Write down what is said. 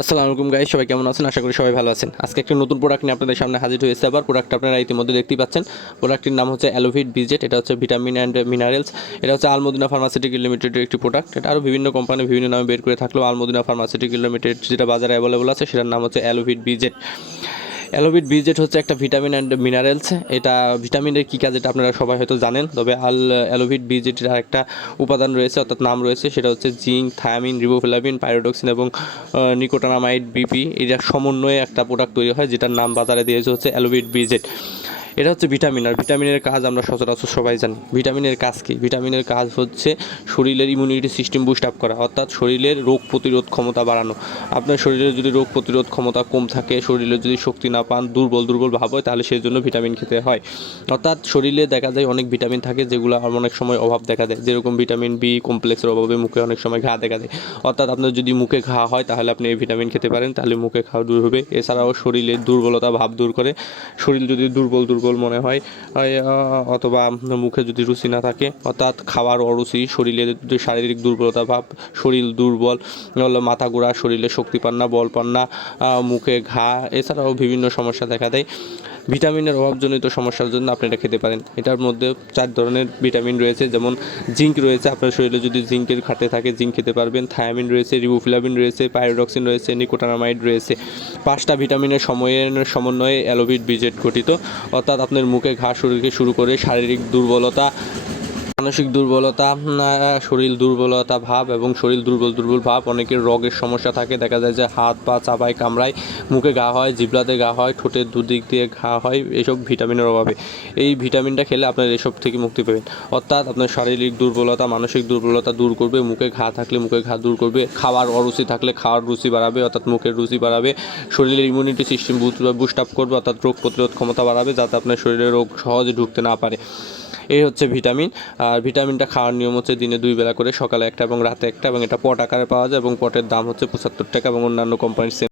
আসসালামু আলাইকুম গাইস সবাই কেমন আছেন? আশা করি সবাই ভালো আছেন। আজকে একটা নতুন প্রোডাক্ট নিয়ে আপনাদের সামনে হাজির হয়েছে। আবার প্রোডাক্টটা আপনারা ইতিমধ্যে দেখতেই পাচ্ছেন। প্রোডাক্টটির নাম হচ্ছে অ্যালোভিট বিজেট এটা হচ্ছে ভিটামিন অ্যান্ড মিনারেলস এটা হচ্ছে আলমদিনা ফার্মাসিউটিক্যাল লিমিটেডের একটি প্রোডাক্ট এটা আরও বিভিন্ন কোম্পানি বিভিন্ন নামে বের করে থাকলেও আলমদিনা ফার্মাসিউটিক্যাল লিমিটেড যেটা বাজারে অ্যাভেলেবল আছে, সেটার নাম হচ্ছে অ্যালোভিট বিজেট অ্যালোভিট বিজেট হচ্ছে একটা ভিটামিন অ্যান্ড মিনারেলস এটা ভিটামিনের কী কাজ এটা আপনারা সবাই হয়তো জানেন, তবে আল অ্যালোভিট বিজেটের একটা উপাদান রয়েছে অর্থাৎ নাম রয়েছে, সেটা হচ্ছে জিঙ্ক, থায়ামিন রিবোফ্লাভিন পাইরোডক্সিন এবং নিকোটানামাইড বিপি এটার সমন্বয়ে একটা প্রোডাক্ট তৈরি হয়, যেটার নাম বাজারে দিয়েছে হচ্ছে অ্যালোভিট বিজেট এটা হচ্ছে ভিটামিন, আর ভিটামিনের কাজ আমরা সচরাচর সবাই জানি। ভিটামিনের কাজ কী? ভিটামিনের কাজ হচ্ছে শরীরের ইমিউনিটি সিস্টেম বুস্ট আপ করা, অর্থাৎ শরীরের রোগ প্রতিরোধ ক্ষমতা বাড়ানো। আপনার শরীরে যদি রোগ প্রতিরোধ ক্ষমতা কম থাকে, শরীরে যদি শক্তি না পান, দুর্বল দুর্বল ভাব হয়, তাহলে সেই জন্য ভিটামিন খেতে হয়। অর্থাৎ শরীরে দেখা যায় অনেক ভিটামিন থাকে, যেগুলো আমার অনেক সময় অভাব দেখা দেয়। যেরকম ভিটামিন বি কমপ্লেক্সের অভাবে মুখে অনেক সময় ঘা দেখা দেয়। অর্থাৎ আপনার যদি মুখে ঘা হয়, তাহলে আপনি এই ভিটামিন খেতে পারেন, তাহলে মুখে ঘা দূর হবে। এছাড়াও শরীরের দুর্বলতা ভাব দূর করে। শরীর যদি দুর্বল দুর্বল মনে হয় অথবা মুখে যদি রুচি না থাকে, অর্থাৎ খাওয়ার অরুচি, শরীরে শারীরিক দুর্বলতা ভাব, শরীর দুর্বল মাথা ঘোরা, শরীরে শক্তি পান না, বল পান না মুখে ঘা, এছাড়াও বিভিন্ন সমস্যা দেখা দেয়। ভিটামিনের অভাবজনিত সমস্যার জন্য আপনি এটা খেতে পারেন। এটার মধ্যে চার ধরনের ভিটামিন রয়েছে, যেমন জিঙ্ক রয়েছে, আপনার শরীরে যদি জিঙ্কের ঘাটে থাকে, জিঙ্ক খেতে পারবেন। থায়ামিন রয়েছে রিবুফ্লাভিন রয়েছে, পাইরোডক্সিন রয়েছে, নিকোটানামাইড রয়েছে। পাঁচটা ভিটামিনের সময়ের সমন্বয়ে অ্যালোভিট বিজেট গঠিত। অর্থাৎ আপনার মুখে ঘা, শরীরকে শুরু করে শারীরিক দুর্বলতা মানসিক দুর্বলতা শরীর দুর্বলতা ভাব এবং শরীর দুর্বল দুর্বল ভাব, অনেকের রোগের সমস্যা থাকে। দেখা যায় যে হাত পা চাপায় কামড়ায়, মুখে ঘা হয় জিবলাতে ঘা হয়, ঠোঁটের দুদিক দিয়ে ঘা হয়, এসব ভিটামিনের অভাবে। এই ভিটামিনটা খেলে আপনার এসব থেকে মুক্তি পাবেন। অর্থাৎ আপনার শারীরিক দুর্বলতা, মানসিক দুর্বলতা দূর করবে, মুখে ঘা থাকলে মুখে ঘা দূর করবে, খাওয়ার অরুচি থাকলে খাওয়ার রুচি বাড়াবে, অর্থাৎ মুখের রুচি বাড়াবে, শরীরের ইমিউনিটি সিস্টেম বুস্ট আপ করবে, অর্থাৎ রোগ প্রতিরোধ ক্ষমতা বাড়াবে, যাতে আপনার শরীরে রোগ সহজে ঢুকতে না পারে। এই হচ্ছে ভিটামিন। আর ভিটামিনটা খাওয়ার নিয়ম হচ্ছে দিনে দুই বেলা করে সকালে একটা এবং রাতে একটা এবং এটা পট আকারে পাওয়া যায় এবং পটের দাম হচ্ছে পঁচাত্তর টাকা এবং অন্যান্য কোম্পানির